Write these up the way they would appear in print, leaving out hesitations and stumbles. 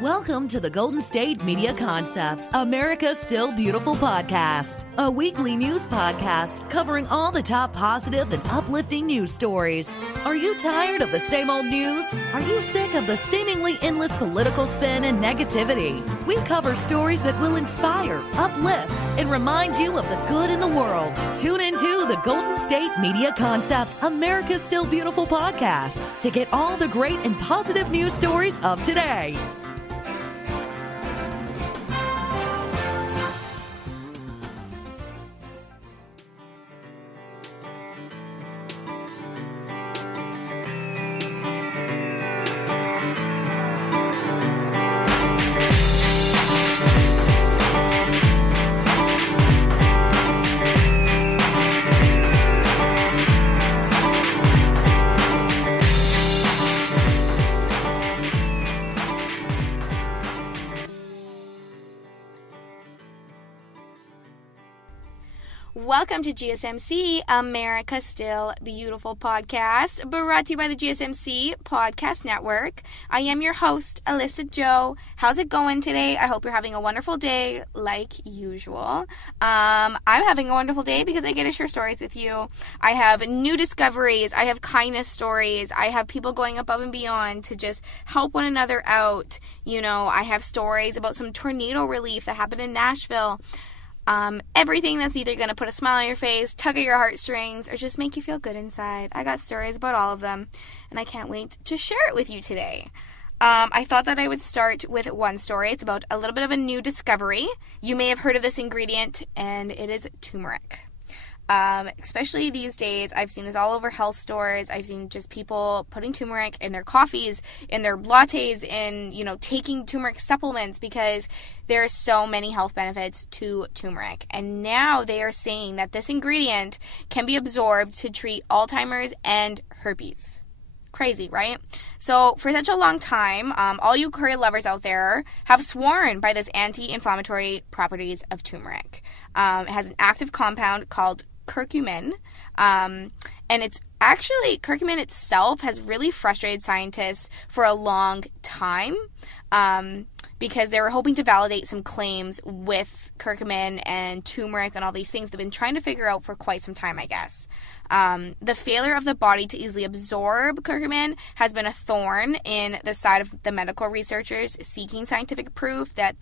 Welcome to the Golden State Media Concepts, America's Still Beautiful podcast, a weekly news podcast covering all the top positive and uplifting news stories. Are you tired of the same old news? Are you sick of the seemingly endless political spin and negativity? We cover stories that will inspire, uplift, and remind you of the good in the world. Tune into the Golden State Media Concepts, America's Still Beautiful podcast to get all the great and positive news stories of today. Welcome to GSMC, America Still Beautiful podcast, brought to you by the GSMC Podcast Network. I am your host, Alyssa Joe. How's it going today? I hope you're having a wonderful day, like usual. I'm having a wonderful day because I get to share stories with you. I have new discoveries. I have kindness stories. I have people going above and beyond to just help one another out. You know, I have stories about some tornado relief that happened in Nashville. Everything that's either going to put a smile on your face, tug at your heartstrings, or just make you feel good inside. I got stories about all of them, and I can't wait to share it with you today. I thought that I would start with one story. It's about a little bit of a new discovery. You may have heard of this ingredient, and it is turmeric. Especially these days, I've seen this all over health stores. I've seen just people putting turmeric in their coffees, in their lattes, in, taking turmeric supplements because there are so many health benefits to turmeric. And now they are saying that this ingredient can be absorbed to treat Alzheimer's and herpes. Crazy, right? So for such a long time, all you curry lovers out there have sworn by this anti-inflammatory properties of turmeric. It has an active compound called curcumin, and it's actually, curcumin itself has really frustrated scientists for a long time, because they were hoping to validate some claims with curcumin and turmeric and all these things they've been trying to figure out for quite some time, I guess. The failure of the body to easily absorb curcumin has been a thorn in the side of the medical researchers seeking scientific proof that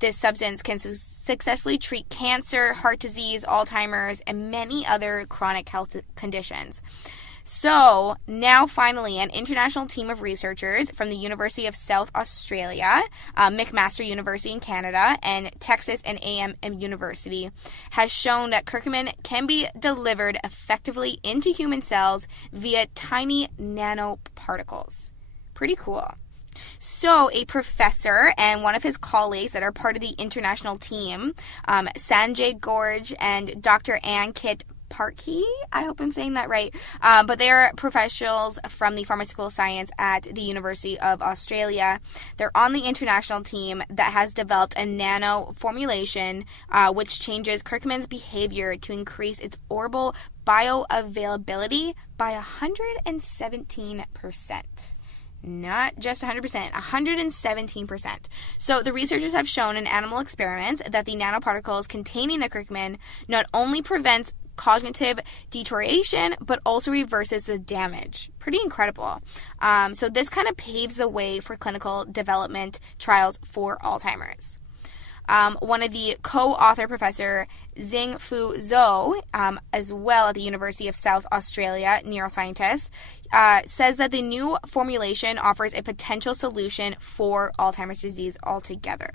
this substance can successfully treat cancer, heart disease, Alzheimer's, and many other chronic health conditions. So, now finally, an international team of researchers from the University of South Australia, McMaster University in Canada, and Texas and A&M University has shown that curcumin can be delivered effectively into human cells via tiny nanoparticles. Pretty cool. So, a professor and one of his colleagues that are part of the international team, Sanjay Gorge and Dr. Ankit Parkhi, I hope I'm saying that right, but they're professionals from the pharmaceutical science at the University of Australia. They're on the international team that has developed a nano formulation which changes curcumin's behavior to increase its oral bioavailability by 117%. Not just 100%, 117%. So the researchers have shown in animal experiments that the nanoparticles containing the curcumin not only prevents cognitive deterioration, but also reverses the damage. Pretty incredible. So this kind of paves the way for clinical development trials for Alzheimer's. One of the co-author, Professor Xing-Fu Zhou, as well at the University of South Australia, neuroscientist, says that the new formulation offers a potential solution for Alzheimer's disease altogether.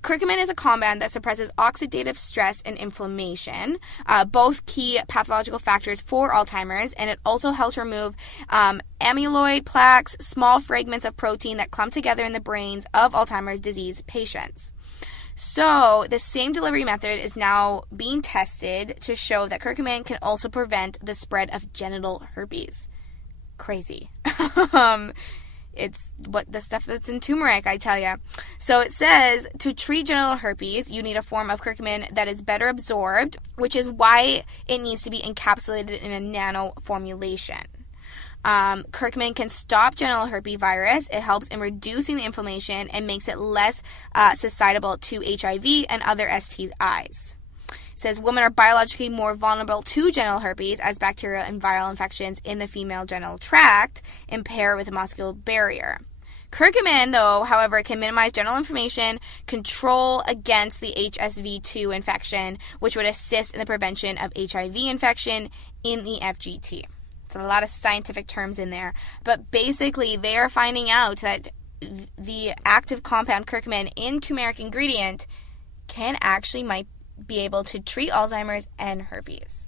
Curcumin is a compound that suppresses oxidative stress and inflammation, both key pathological factors for Alzheimer's, and it also helps remove amyloid plaques, small fragments of protein that clump together in the brains of Alzheimer's disease patients. So, the same delivery method is now being tested to show that curcumin can also prevent the spread of genital herpes. Crazy. It's what the stuff that's in turmeric, I tell ya. So it says, to treat genital herpes, you need a form of curcumin that is better absorbed, which is why it needs to be encapsulated in a nano formulation. Curcumin can stop genital herpesvirus. It helps in reducing the inflammation and makes it less susceptible to HIV and other STIs. It says women are biologically more vulnerable to genital herpes as bacterial and viral infections in the female genital tract impair with the muscular barrier. Curcumin, though, however, can minimize genital inflammation, control against the HSV2 infection, which would assist in the prevention of HIV infection in the FGT. So a lot of scientific terms in there. But basically, they are finding out that the active compound curcumin in turmeric ingredient might be able to treat Alzheimer's and herpes.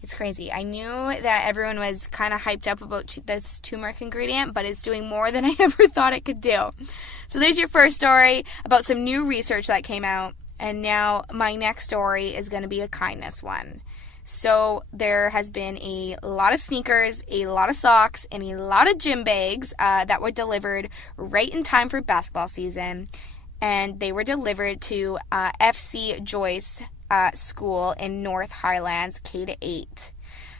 It's crazy. I knew that everyone was kind of hyped up about this turmeric ingredient, but it's doing more than I ever thought it could do. So there's your first story about some new research that came out. And now my next story is going to be a kindness one. So there has been a lot of sneakers, a lot of socks, and a lot of gym bags that were delivered right in time for basketball season. And they were delivered to FC Joyce School in North Highlands, K-8.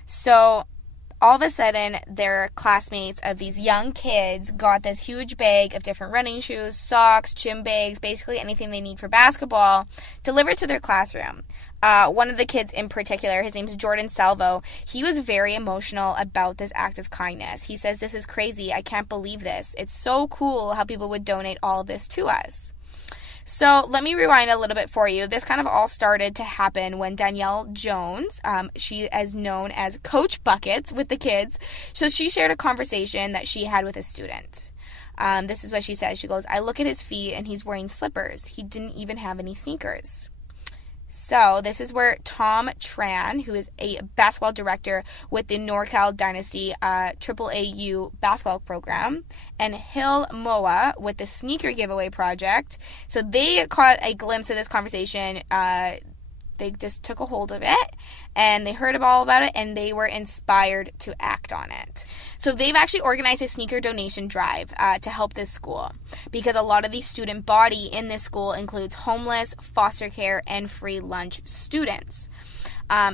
So all of a sudden, their classmates of these young kids got this huge bag of different running shoes, socks, gym bags, basically anything they need for basketball, delivered to their classroom. One of the kids in particular, his name's Jordan Salvo, he was very emotional about this act of kindness. He says, "This is crazy. I can't believe this. It's so cool how people would donate all of this to us." So let me rewind a little bit for you. This kind of all started to happen when Danielle Jones, she is known as Coach Buckets with the kids, so she shared a conversation that she had with a student. This is what she said. She goes, "I look at his feet and he's wearing slippers. He didn't even have any sneakers." So this is where Tom Tran, who is a basketball director with the NorCal Dynasty AAAU basketball program, and Hill Moa with the Sneaker Giveaway Project. So they caught a glimpse of this conversation. They just took a hold of it, and they heard all about it, and they were inspired to act on it. So they've actually organized a sneaker donation drive to help this school, because a lot of the student body in this school includes homeless, foster care, and free lunch students.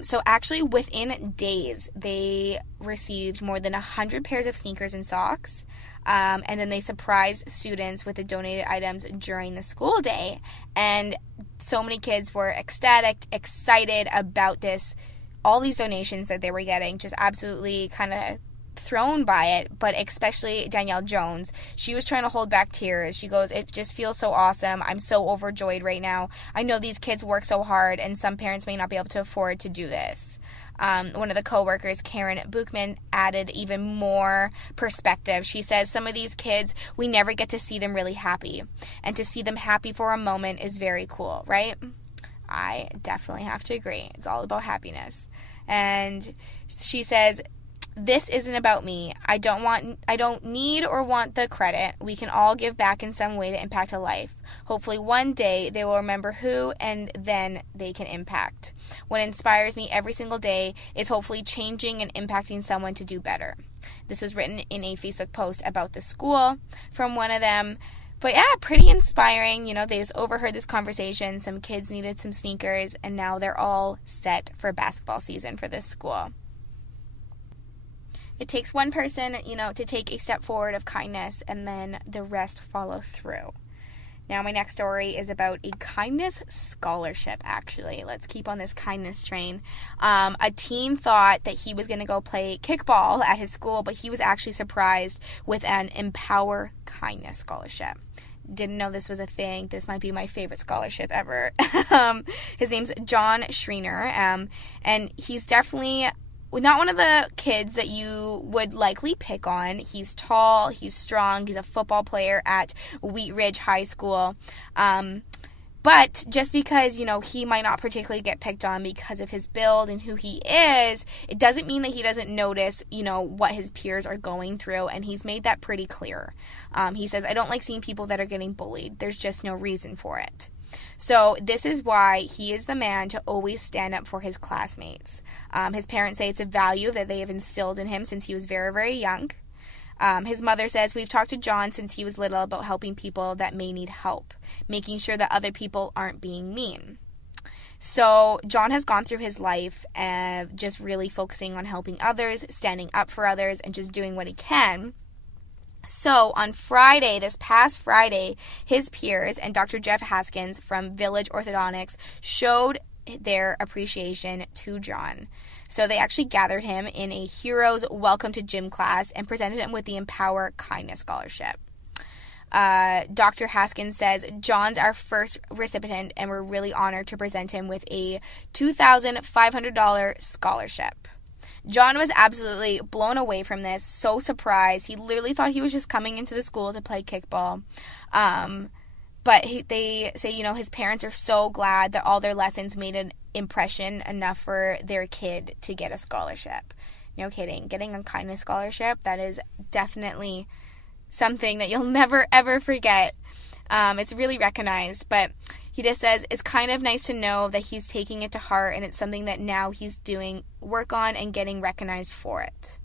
So actually within days, they received more than 100 pairs of sneakers and socks. And then they surprised students with the donated items during the school day. And so many kids were ecstatic, excited about this, all these donations that they were getting, just absolutely kind of thrown by it. But especially Danielle Jones, she was trying to hold back tears. She goes, "It just feels so awesome. I'm so overjoyed right now. I know these kids work so hard, and some parents may not be able to afford to do this." One of the co-workers, Karen Buchman, added even more perspective. She says, "Some of these kids, we never get to see them really happy. And to see them happy for a moment is very cool," right? I definitely have to agree. It's all about happiness. And she says, "This isn't about me. I don't need or want the credit. We can all give back in some way to impact a life. Hopefully one day they will remember who, and then they can impact. What inspires me every single day is hopefully changing and impacting someone to do better." This was written in a Facebook post about the school from one of them. But yeah, pretty inspiring. You know, they just overheard this conversation. Some kids needed some sneakers, and now they're all set for basketball season for this school. It takes one person, to take a step forward of kindness, and then the rest follow through. Now, my next story is about a kindness scholarship, actually. Let's keep on this kindness train. A teen thought that he was going to go play kickball at his school, but he was actually surprised with an Empower Kindness scholarship. Didn't know this was a thing. This might be my favorite scholarship ever. His name's John Schreiner, and he's definitely not one of the kids that you would likely pick on. He's tall, he's strong, he's a football player at Wheat Ridge High School. But just because, he might not particularly get picked on because of his build and who he is, it doesn't mean that he doesn't notice, what his peers are going through, and he's made that pretty clear. He says, "I don't like seeing people that are getting bullied. There's just no reason for it." So this is why he is the man to always stand up for his classmates. His parents say it's a value that they have instilled in him since he was very, very young. His mother says, "We've talked to John since he was little about helping people that may need help, making sure that other people aren't being mean." So John has gone through his life just really focusing on helping others, standing up for others, and just doing what he can. So on Friday, this past Friday, his peers and Dr. Jeff Haskins from Village Orthodontics showed their appreciation to John. So they actually gathered him in a Heroes Welcome to Gym class and presented him with the Empower Kindness Scholarship. Dr. Haskins says, John's our first recipient and we're really honored to present him with a $2,500 scholarship. John was absolutely blown away from this, so surprised. He literally thought he was just coming into the school to play kickball. But they say, his parents are so glad that all their lessons made an impression enough for their kid to get a scholarship. No kidding. Getting a kindness scholarship, that is definitely something that you'll never, ever forget. It's really recognized. But he just says it's kind of nice to know that he's taking it to heart and it's something that now he's doing work on and getting recognized for it.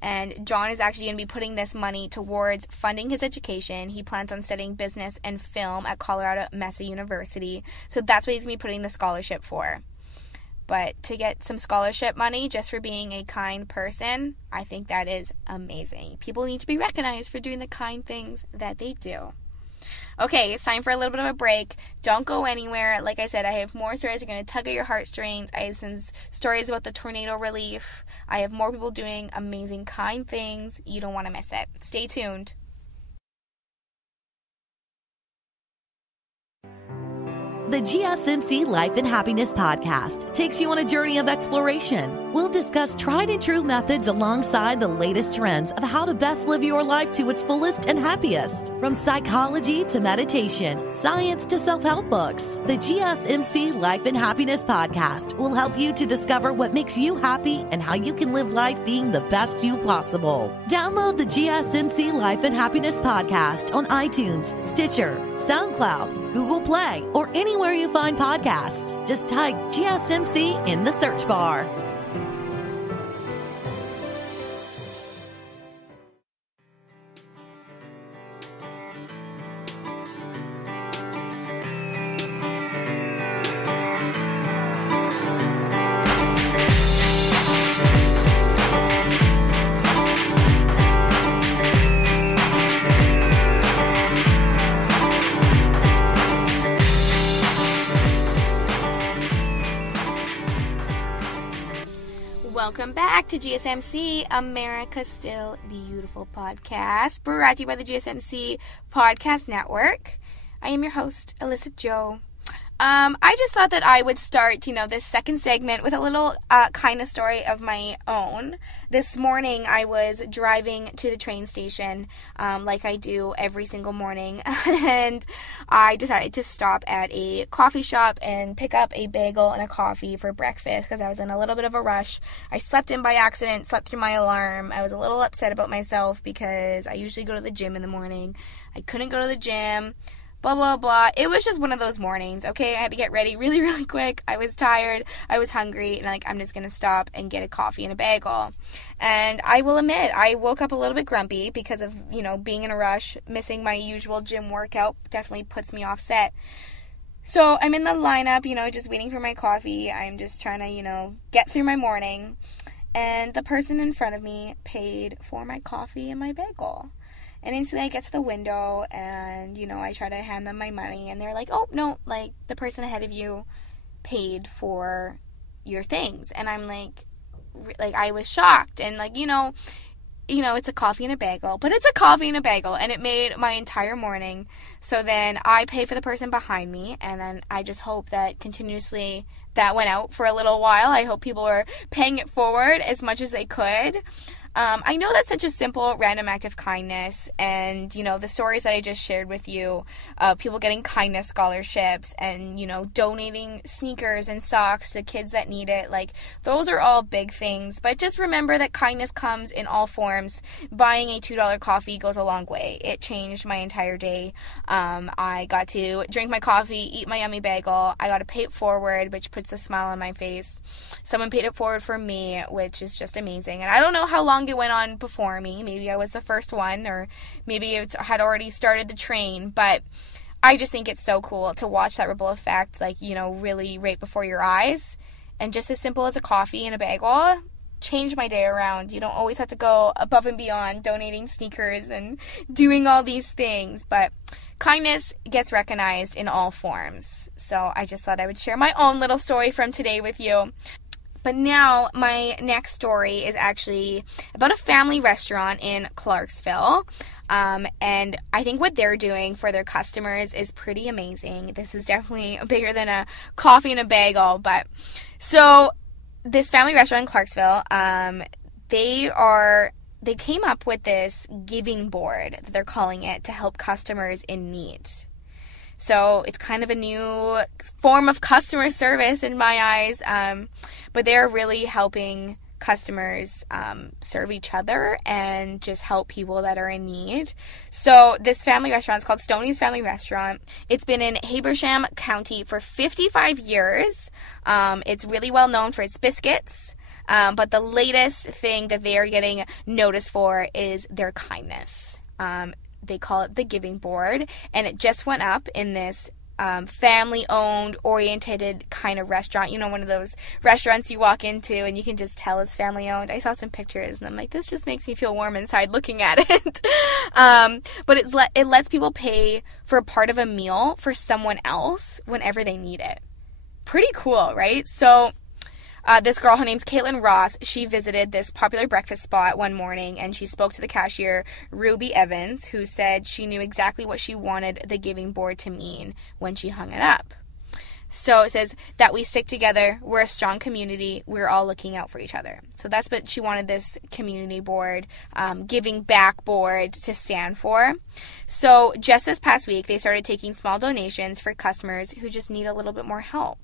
And John is actually going to be putting this money towards funding his education. He plans on studying business and film at Colorado Mesa University. So that's what he's going to be putting the scholarship for. But to get some scholarship money just for being a kind person, I think that is amazing. People need to be recognized for doing the kind things that they do. Okay, it's time for a little bit of a break. Don't go anywhere. Like I said, I have more stories that are going to tug at your heartstrings. I have some stories about the tornado relief. I have more people doing amazing, kind things. You don't want to miss it. Stay tuned. The GSMC Life and Happiness podcast takes you on a journey of exploration. We'll discuss tried and true methods alongside the latest trends of how to best live your life to its fullest and happiest. From psychology to meditation, science to self-help books, the GSMC Life and Happiness podcast will help you to discover what makes you happy and how you can live life being the best you possible. Download the GSMC Life and Happiness podcast on iTunes, Stitcher, SoundCloud, Google Play, or anywhere you find podcasts. Just type GSMC in the search bar. Welcome back to GSMC, America's Still Beautiful podcast, brought to you by the GSMC Podcast Network. I am your host, Alyssa Joe. I just thought that I would start, this second segment with a little kind of story of my own. This morning, I was driving to the train station, like I do every single morning, and I decided to stop at a coffee shop and pick up a bagel and a coffee for breakfast because I was in a little bit of a rush. I slept in by accident, slept through my alarm. I was a little upset about myself because I usually go to the gym in the morning. I couldn't go to the gym. Blah, blah, blah. It was just one of those mornings, okay? I had to get ready really, really quick. I was tired. I was hungry. And, I'm just going to stop and get a coffee and a bagel. And I will admit, I woke up a little bit grumpy because of, being in a rush. Missing my usual gym workout definitely puts me off set. So I'm in the lineup, just waiting for my coffee. I'm just trying to, get through my morning. And the person in front of me paid for my coffee and my bagel. And instantly I get to the window and, I try to hand them my money and they're like, oh, no, the person ahead of you paid for your things. And I'm like I was shocked and it's a coffee and a bagel, but it's a coffee and a bagel and it made my entire morning. So then I pay for the person behind me and then I just hope that continuously that went out for a little while. I hope people were paying it forward as much as they could. I know that's such a simple, random act of kindness, and, the stories that I just shared with you of people getting kindness scholarships and, donating sneakers and socks to kids that need it, those are all big things, but just remember that kindness comes in all forms. Buying a $2 coffee goes a long way. It changed my entire day. I got to drink my coffee, eat my yummy bagel. I got to pay it forward, which puts a smile on my face. Someone paid it forward for me, which is just amazing, and I don't know how long it went on before me. Maybe I was the first one, or maybe it had already started the train, but I just think it's so cool to watch that ripple effect, like, you know, really right before your eyes. And just as simple as a coffee and a bagel, change my day around. You don't always have to go above and beyond donating sneakers and doing all these things, but kindness gets recognized in all forms. So I just thought I would share my own little story from today with you. But now my next story is actually about a family restaurant in Clarksville. And I think what they're doing for their customers is pretty amazing. This is definitely bigger than a coffee and a bagel. But so this family restaurant in Clarksville, they came up with this giving board that they're calling it to help customers in need. So it's kind of a new form of customer service in my eyes, but they're really helping customers serve each other and just help people that are in need. So this family restaurant is called Stoney's Family Restaurant. It's been in Habersham County for 55 years. It's really well known for its biscuits, but the latest thing that they are getting noticed for is their kindness. They call it the Giving Board, and it just went up in this family-owned, oriented kind of restaurant. You know, one of those restaurants you walk into and you can just tell it's family-owned. I saw some pictures, and I'm like, this just makes me feel warm inside looking at it. But it lets people pay for a part of a meal for someone else whenever they need it. Pretty cool, right? So this girl, her name's Caitlin Ross, she visited this popular breakfast spot one morning, and she spoke to the cashier, Ruby Evans, who said she knew exactly what she wanted the Giving Board to mean when she hung it up. So it says that we stick together, we're a strong community, we're all looking out for each other. So that's what she wanted this community board, giving back board to stand for. So just this past week, they started taking small donations for customers who just need a little bit more help.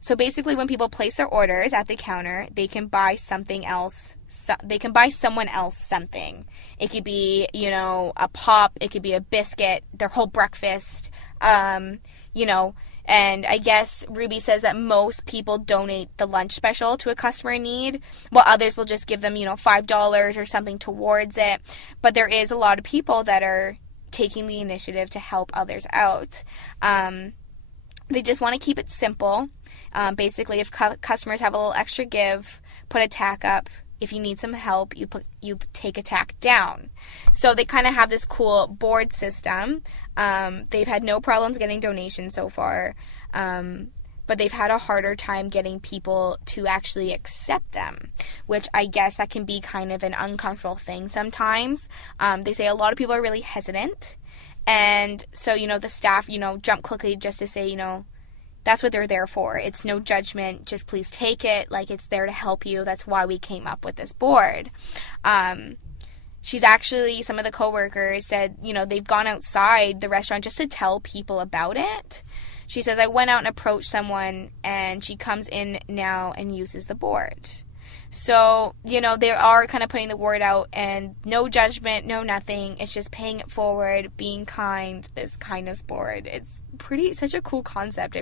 So basically, when people place their orders at the counter, they can buy something else. They can buy someone else something. It could be, you know, a pop. It could be a biscuit, their whole breakfast, you know. And I guess Ruby says that most people donate the lunch special to a customer in need, while others will just give them, you know, $5 or something towards it. But there is a lot of people that are taking the initiative to help others out. They just want to keep it simple. Basically, if customers have a little extra give, put a tack up. If you need some help, you take a tack down. So they kind of have this cool board system. They've had no problems getting donations so far, but they've had a harder time getting people to actually accept them, which I guess that can be kind of an uncomfortable thing sometimes. They say a lot of people are really hesitant. And so, you know, the staff, you know, jump quickly just to say, you know, that's what they're there for. It's no judgment. Just please take it. Like, it's there to help you. That's why we came up with this board. She's actually, some of the coworkers said, you know, they've gone outside the restaurant just to tell people about it. She says, I went out and approached someone, and she comes in now and uses the board. So, you know, they are kind of putting the word out, and no judgment, no nothing. It's just paying it forward, being kind, this kindness board. It's such a cool concept.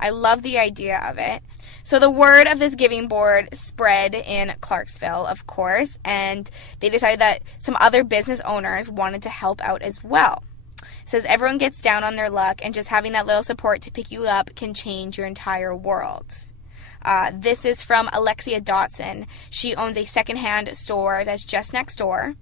I love the idea of it. So the word of this giving board spread in Clarksville, of course, and they decided that some other business owners wanted to help out as well. It says everyone gets down on their luck, and just having that little support to pick you up can change your entire world. This is from Alexia Dotson. She owns a secondhand store that's just next door,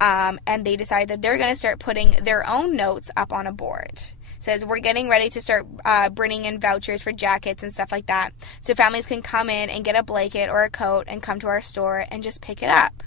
and they decided that they're going to start putting their own notes up on a board. It says, we're getting ready to start bringing in vouchers for jackets and stuff like that, so families can come in and get a blanket or a coat and come to our store and just pick it up.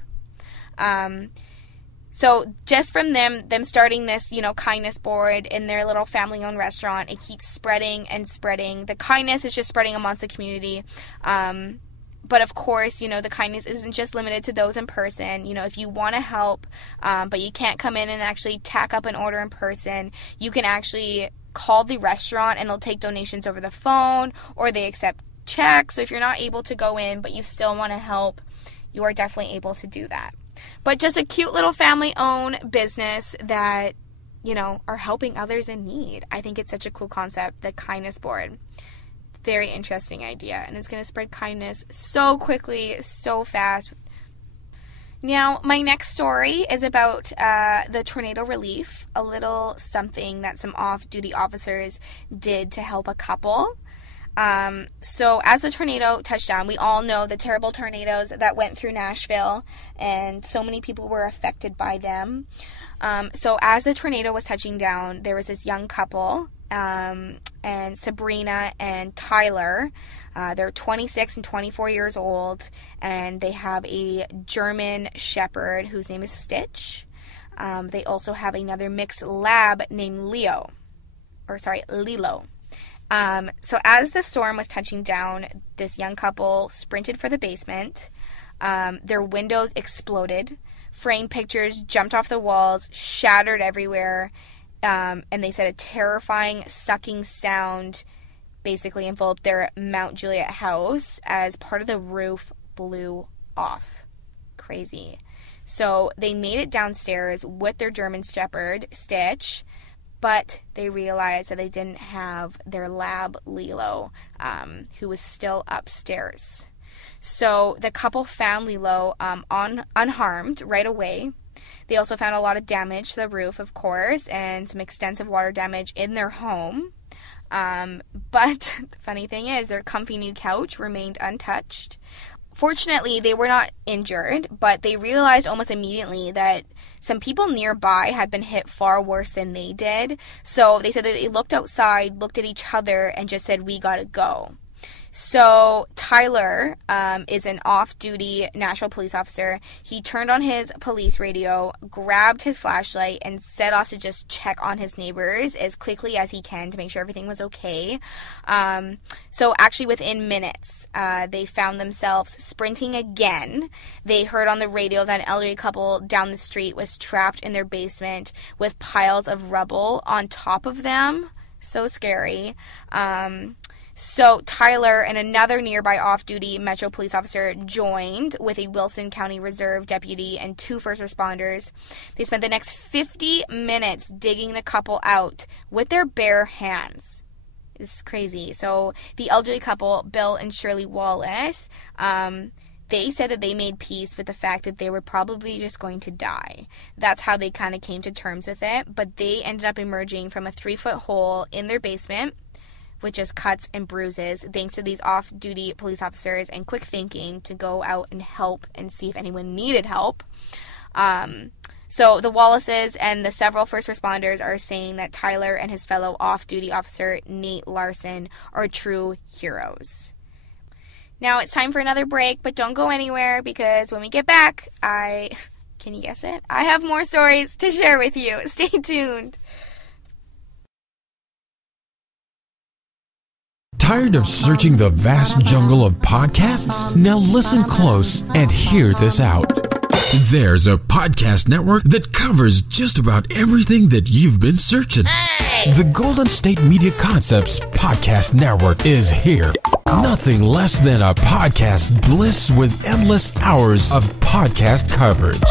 So just from them starting this, you know, kindness board in their little family-owned restaurant, it keeps spreading and spreading. The kindness is just spreading amongst the community. But of course, you know, the kindness isn't just limited to those in person. You know, if you want to help, but you can't come in and actually tack up an order in person, you can actually call the restaurant and they'll take donations over the phone, or they accept checks. So if you're not able to go in, but you still want to help, you are definitely able to do that. But just a cute little family-owned business that, you know, are helping others in need. I think it's such a cool concept, the kindness board. Very interesting idea, and it's going to spread kindness so quickly, so fast. Now, my next story is about the tornado relief, a little something that some off-duty officers did to help a couple. So as the tornado touched down, we all know the terrible tornadoes that went through Nashville, and so many people were affected by them. So as the tornado was touching down, there was this young couple, and Sabrina and Tyler. They're 26 and 24 years old, and they have a German Shepherd whose name is Stitch. They also have another mixed lab named Lilo. So as the storm was touching down, this young couple sprinted for the basement. Their windows exploded. Framed pictures jumped off the walls, shattered everywhere. And they said a terrifying sucking sound basically enveloped their Mount Juliet house as part of the roof blew off. Crazy. So they made it downstairs with their German Shepherd, Stitch, but they realized that they didn't have their lab, Lilo, who was still upstairs. So the couple found Lilo unharmed right away. They also found a lot of damage to the roof, of course, and some extensive water damage in their home. But the funny thing is, their comfy new couch remained untouched. Fortunately, they were not injured, but they realized almost immediately that some people nearby had been hit far worse than they did. So they said that they looked outside, looked at each other, and just said, "We gotta go." So Tyler is an off-duty Nashville police officer. He turned on his police radio, grabbed his flashlight, and set off to just check on his neighbors as quickly as he can to make sure everything was okay. So actually within minutes, they found themselves sprinting again. They heard on the radio that an elderly couple down the street was trapped in their basement with piles of rubble on top of them. So scary. So Tyler and another nearby off-duty Metro police officer joined with a Wilson County Reserve deputy and 2 first responders. They spent the next 50 minutes digging the couple out with their bare hands. It's crazy. So the elderly couple, Bill and Shirley Wallace, they said that they made peace with the fact that they were probably just going to die. That's how they kind of came to terms with it. But they ended up emerging from a 3-foot hole in their basement with just cuts and bruises, thanks to these off-duty police officers and quick thinking to go out and help and see if anyone needed help. So the Wallaces and the several first responders are saying that Tyler and his fellow off-duty officer, Nate Larson, are true heroes. Now it's time for another break, but don't go anywhere because when we get back, can you guess it? I have more stories to share with you. Stay tuned. Tired of searching the vast jungle of podcasts? Now listen close and hear this out. There's a podcast network that covers just about everything that you've been searching. Hey! The Golden State Media Concepts Podcast Network is here. Nothing less than a podcast bliss with endless hours of podcast coverage.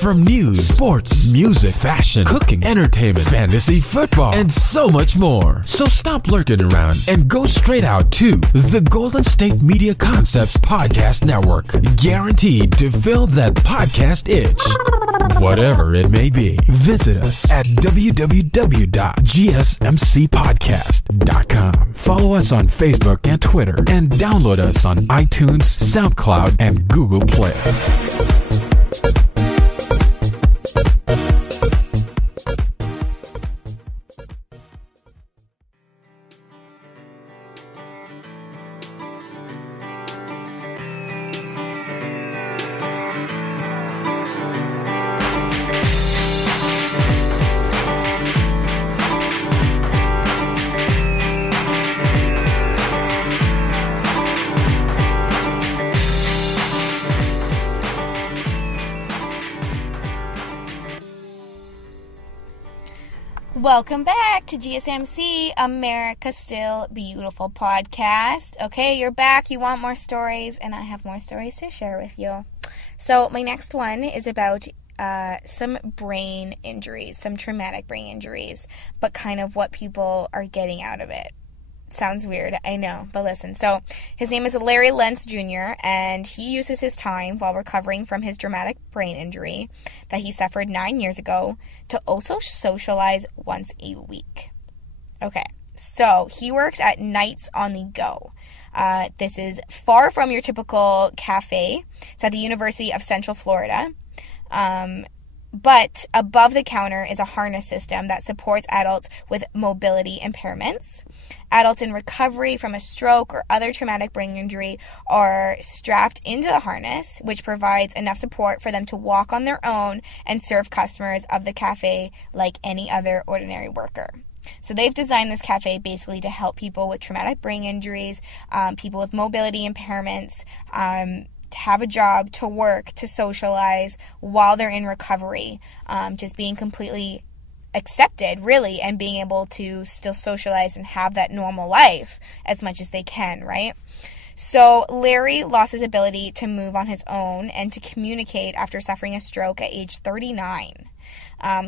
From news, sports, music, fashion, cooking, entertainment, fantasy, football, and so much more. So stop lurking around and go straight out to the Golden State Media Concepts Podcast Network. Guaranteed to fill that podcast itch. Whatever it may be. Visit us at www.gsmcpodcast.com. Follow us on Facebook and Twitter, and download us on iTunes, SoundCloud, and Google Play. Welcome back to GSMC, America Still Beautiful podcast. Okay, you're back. You want more stories, and I have more stories to share with you. So my next one is about some brain injuries, some traumatic brain injuries, but kind of what people are getting out of it. Sounds weird, I know, but listen. So his name is Larry Lentz Jr., and he uses his time while recovering from his dramatic brain injury that he suffered 9 years ago to also socialize once a week. Okay, so he works at Nights on the Go. This is far from your typical cafe. It's at the University of Central Florida. But above the counter is a harness system that supports adults with mobility impairments. Adults in recovery from a stroke or other traumatic brain injury are strapped into the harness, which provides enough support for them to walk on their own and serve customers of the cafe like any other ordinary worker. So they've designed this cafe basically to help people with traumatic brain injuries, people with mobility impairments, to have a job, to work, to socialize while they're in recovery, just being completely accepted, really, and being able to still socialize and have that normal life as much as they can, right? So Larry lost his ability to move on his own and to communicate after suffering a stroke at age 39.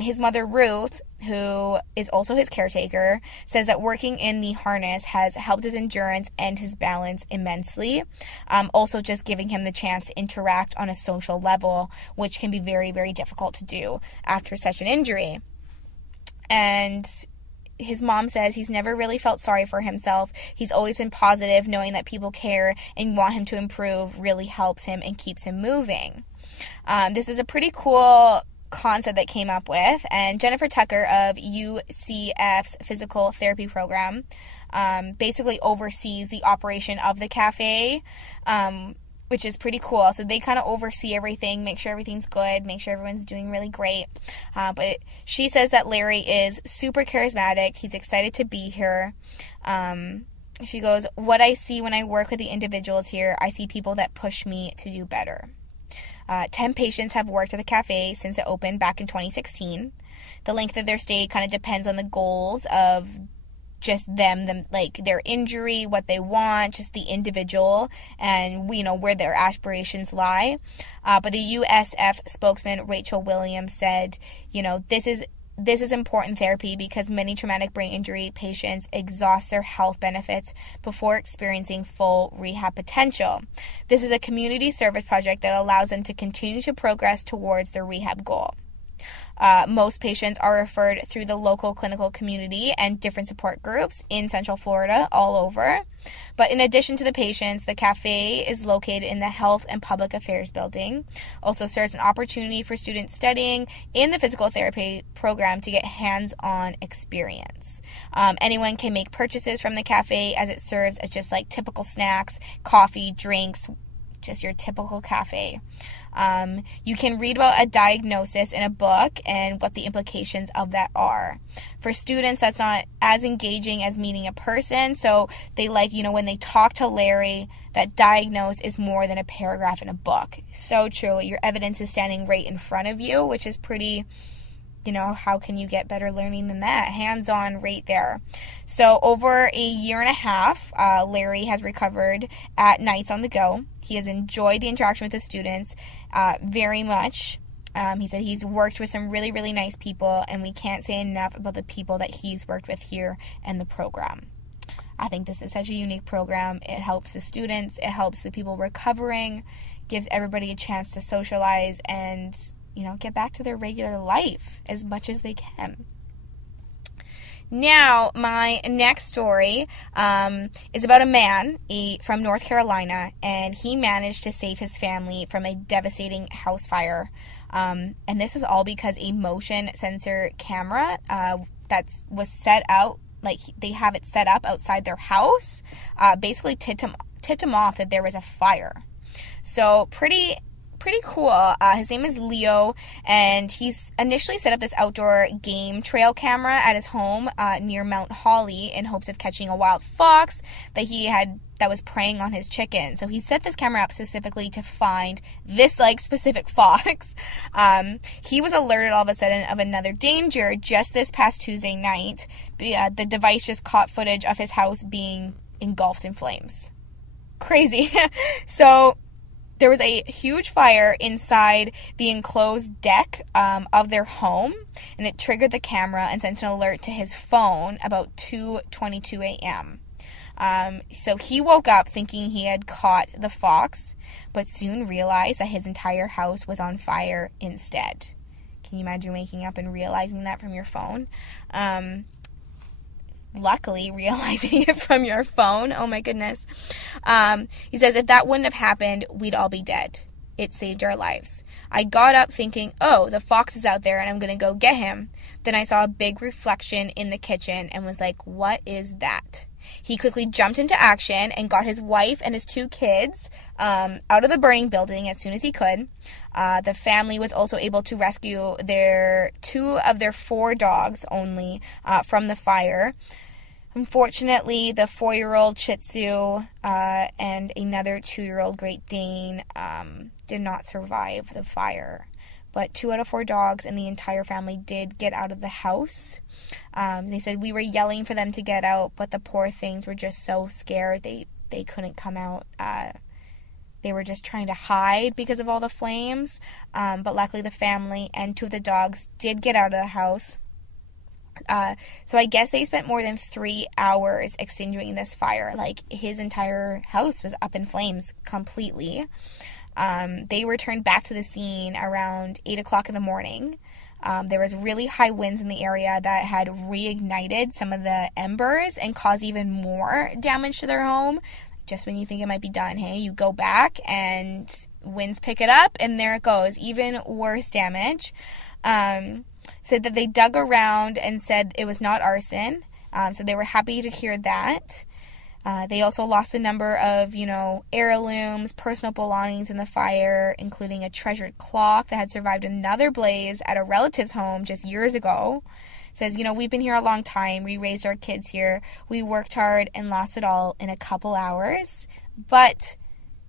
His mother, Ruth, who is also his caretaker, says that working in the harness has helped his endurance and his balance immensely. Also just giving him the chance to interact on a social level, which can be very, very difficult to do after such an injury. And his mom says he's never really felt sorry for himself. He's always been positive, knowing that people care and want him to improve really helps him and keeps him moving. This is a pretty cool concept that came up with, and Jennifer Tucker of UCF's physical therapy program basically oversees the operation of the cafe, which is pretty cool. So they kind of oversee everything, make sure everything's good, make sure everyone's doing really great. But she says that Larry is super charismatic. He's excited to be here. She goes, "What I see when I work with the individuals here, I see people that push me to do better." 10 patients have worked at the cafe since it opened back in 2016. The length of their stay kind of depends on the goals of just them, like their injury, what they want, just the individual, and where their aspirations lie. But the USF spokesman Rachel Williams said, this is important therapy because many traumatic brain injury patients exhaust their health benefits before experiencing full rehab potential. This is a community service project that allows them to continue to progress towards their rehab goal. Most patients are referred through the local clinical community and different support groups in Central Florida all over. But in addition to the patients, the cafe is located in the Health and Public Affairs building. Also serves an opportunity for students studying in the physical therapy program to get hands-on experience. Anyone can make purchases from the cafe as it serves as just like typical snacks, coffee, drinks, just your typical cafe. You can read about a diagnosis in a book and what the implications of that are. For students, that's not as engaging as meeting a person, so they like, when they talk to Larry, that diagnose is more than a paragraph in a book. So true. Your evidence is standing right in front of you, which is pretty, how can you get better learning than that? Hands-on right there. So over a year and a half, Larry has recovered at Nights on the Go. He has enjoyed the interaction with the students very much. He said he's worked with some really, really nice people, and we can't say enough about the people that he's worked with here and the program. I think this is such a unique program. It helps the students. It helps the people recovering, gives everybody a chance to socialize and get back to their regular life as much as they can. Now, my next story is about a man from North Carolina, and he managed to save his family from a devastating house fire. And this is all because a motion sensor camera that was set out, like they have it set up outside their house, basically tipped him off that there was a fire. So pretty cool. His name is Leo, and he's initially set up this outdoor game trail camera at his home near Mount Holly in hopes of catching a wild fox that was preying on his chicken. So he set this camera up specifically to find this specific fox. He was alerted all of a sudden of another danger just this past Tuesday night. The device just caught footage of his house being engulfed in flames. Crazy. So there was a huge fire inside the enclosed deck of their home, and it triggered the camera and sent an alert to his phone about 2:22 a.m. So he woke up thinking he had caught the fox, but soon realized that his entire house was on fire instead. Can you imagine waking up and realizing that from your phone? Luckily, realizing it from your phone. Oh my goodness. He says, if that wouldn't have happened, we'd all be dead. It saved our lives. I got up thinking, oh, the fox is out there and I'm going to go get him. Then I saw a big reflection in the kitchen and was like, what is that? He quickly jumped into action and got his wife and his 2 kids out of the burning building as soon as he could. The family was also able to rescue 2 of their 4 dogs only from the fire. Unfortunately, the 4-year-old Shih Tzu and another 2-year-old Great Dane did not survive the fire. But 2 out of 4 dogs and the entire family did get out of the house. They said we were yelling for them to get out, but the poor things were just so scared they couldn't come out. They were just trying to hide because of all the flames. But luckily the family and 2 of the dogs did get out of the house. So I guess they spent more than 3 hours extinguishing this fire. Like, his entire house was up in flames completely. They returned back to the scene around 8 o'clock in the morning. There was really high winds in the area that had reignited some of the embers and caused even more damage to their home. Just when you think it might be done, hey, you go back and winds pick it up and there it goes. Even worse damage. Said that they dug around and said it was not arson. So they were happy to hear that. They also lost a number of, heirlooms, personal belongings in the fire, including a treasured clock that had survived another blaze at a relative's home just years ago. Says, we've been here a long time. We raised our kids here. We worked hard and lost it all in a couple hours. But,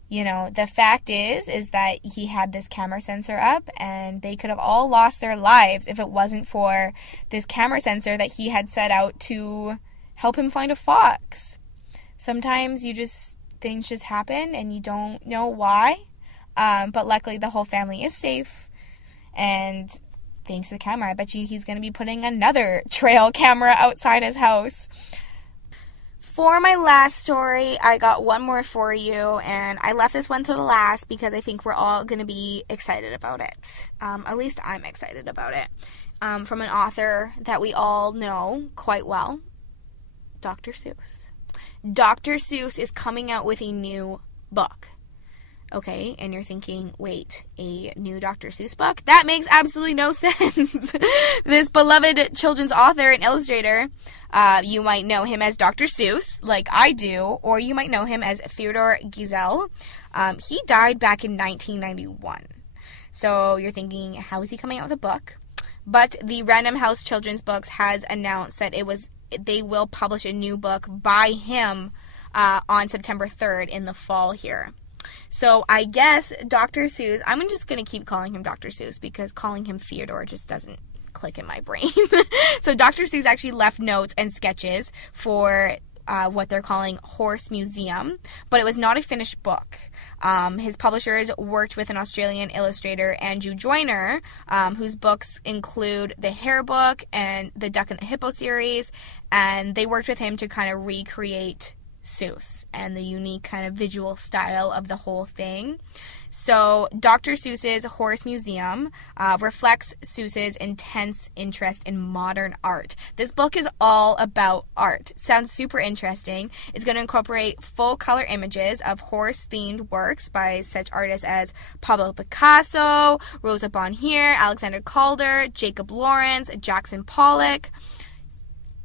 the fact is that he had this camera sensor up and they could have all lost their lives if it wasn't for this camera sensor that he had set out to help him find a fox. Sometimes things just happen and you don't know why. But luckily the whole family is safe. And thanks to the camera, I bet you he's going to be putting another trail camera outside his house. For my last story, I got one more for you, and I left this one to the last because I think we're all going to be excited about it. At least I'm excited about it. From an author that we all know quite well, Dr. Seuss. Dr. Seuss is coming out with a new book. Okay, and you're thinking, wait, a new Dr. Seuss book? That makes absolutely no sense. This beloved children's author and illustrator, you might know him as Dr. Seuss, like I do, or you might know him as Theodore Geisel. He died back in 1991. So you're thinking, how is he coming out with a book? But the Random House Children's Books has announced that they will publish a new book by him on September 3rd in the fall here. So I guess Dr. Seuss, I'm just going to keep calling him Dr. Seuss because calling him Theodore just doesn't click in my brain. So Dr. Seuss actually left notes and sketches for what they're calling Horse Museum, but it was not a finished book. His publishers worked with an Australian illustrator, Andrew Joyner, whose books include the Hare book and the Duck and the Hippo series, and they worked with him to kind of recreate Seuss and the unique kind of visual style of the whole thing. So Dr. Seuss's Horse Museum reflects Seuss's intense interest in modern art. This book is all about art. Sounds super interesting. It's going to incorporate full color images of horse-themed works by such artists as Pablo Picasso, Rosa Bonheur, Alexander Calder, Jacob Lawrence, Jackson Pollock.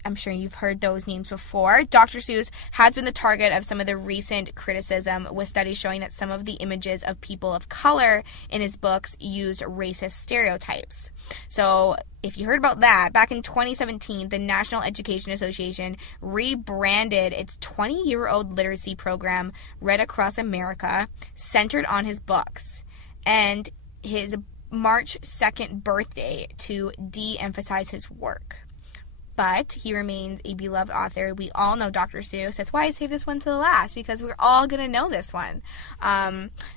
I'm sure you've heard those names before. Dr. Seuss has been the target of some of the recent criticism, with studies showing that some of the images of people of color in his books used racist stereotypes. So if you heard about that, back in 2017, the National Education Association rebranded its 20-year-old literacy program, Read Across America, centered on his books and his March 2nd birthday to de-emphasize his work. But he remains a beloved author. We all know Dr. Seuss. That's why I saved this one to the last, because we're all going to know this one.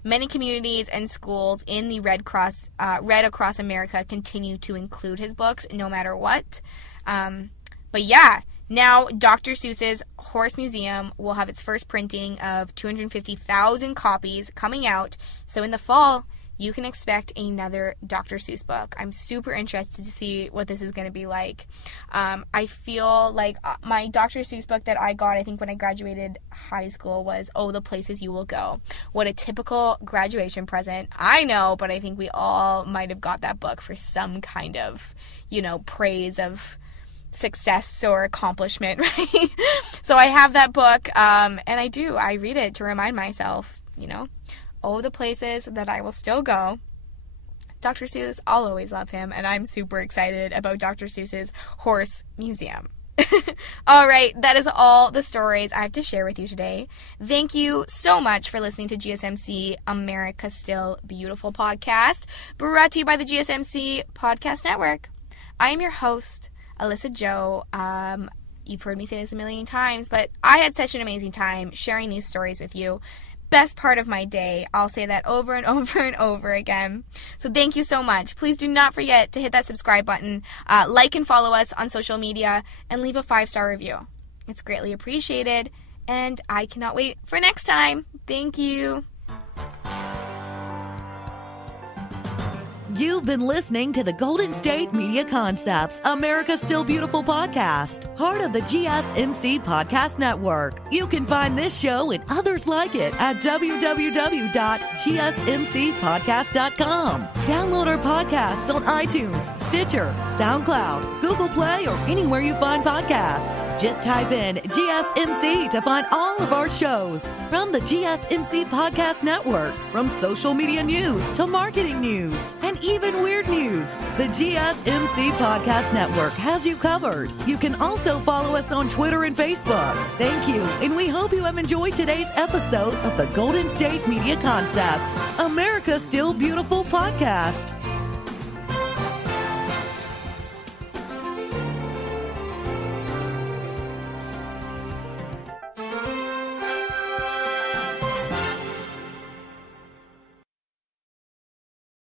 Many communities and schools in the Read Across America continue to include his books no matter what. But yeah, Now, Dr. Seuss's Horse Museum will have its first printing of 250,000 copies coming out. So in the fall, you can expect another Dr. Seuss book. I'm super interested to see what this is going to be like. I feel like my Dr. Seuss book that I got, I think when I graduated high school, was Oh, the Places You Will Go. What a typical graduation present. I know, but I think we all might have got that book for some kind of, praise of success or accomplishment, right? So I have that book, and I read it to remind myself, oh, the places that I will still go. Dr. Seuss, I'll always love him, and I'm super excited about Dr. Seuss's Horse Museum. All right, that is all the stories I have to share with you today. Thank you so much for listening to GSMC America Still Beautiful podcast, brought to you by the GSMC Podcast Network. I am your host, Alyssa Joe. You've heard me say this a million times, but I had such an amazing time sharing these stories with you. Best part of my day. I'll say that over and over and over again. So thank you so much. Please do not forget to hit that subscribe button, like and follow us on social media, and leave a 5-star review. It's greatly appreciated, and I cannot wait for next time. Thank you. You've been listening to the Golden State Media Concepts America Still Beautiful podcast, part of the GSMC Podcast Network. You can find this show and others like it at www.gsmcpodcast.com. Download our podcasts on iTunes, Stitcher, SoundCloud, Google Play, or anywhere you find podcasts. Just type in GSMC to find all of our shows. From the GSMC Podcast Network, from social media news to marketing news, and even weird news, the GSMC Podcast Network has you covered. You can also follow us on Twitter and Facebook. Thank you, and we hope you have enjoyed today's episode of the Golden State Media Concepts America Still Beautiful podcast.